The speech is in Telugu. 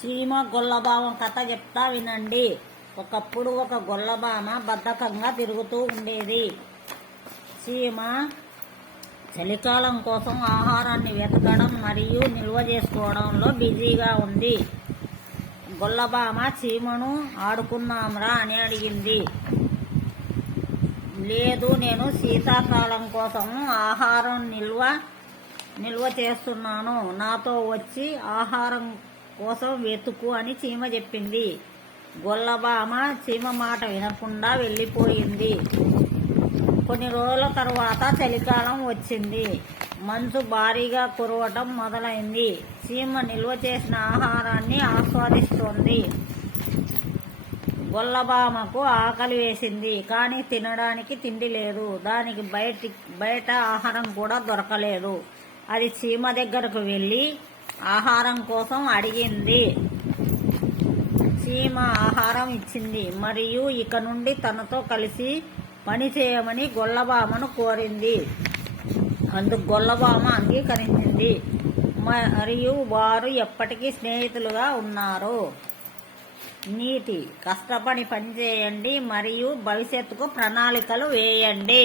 చీమ గొల్లబామ కథ చెప్తా వినండి. ఒకప్పుడు ఒక గొల్లబామ బద్ధకంగా తిరుగుతూ ఉండేది. చీమ చలికాలం కోసం ఆహారాన్ని వెతకడం మరియు నిల్వ చేసుకోవడంలో బిజీగా ఉంది. గొల్లబామ చీమను ఆడుకుందాంరా అని అడిగింది. లేదు, నేను శీతాకాలం కోసం ఆహారం నిల్వ చేస్తున్నాను, నాతో వచ్చి ఆహారం కోసం వెతుకు అని చీమ చెప్పింది. గొల్లబామ చీమ మాట వినకుండా వెళ్ళిపోయింది. కొన్ని రోజుల తరువాత చలికాలం వచ్చింది. మంచు భారీగా కురవటం మొదలైంది. చీమ నిల్వ చేసిన ఆహారాన్ని ఆస్వాదిస్తోంది. గొల్లబామకు ఆకలి వేసింది, కానీ తినడానికి తిండి లేదు. దానికి బయట ఆహారం కూడా దొరకలేదు. అది చీమ దగ్గరకు వెళ్ళి ఆహారం కోసం అడిగింది. చీమ ఆహారం ఇచ్చింది మరియు ఇక నుండి తనతో కలిసి పని చేయమని గొల్లబామను కోరింది. అందుకు గొల్లబామ అంగీకరించింది మరియు వారు ఎప్పటికీ స్నేహితులుగా ఉన్నారు. నీతి: కష్టపడి పనిచేయండి మరియు భవిష్యత్తుకు ప్రణాళికలు వేయండి.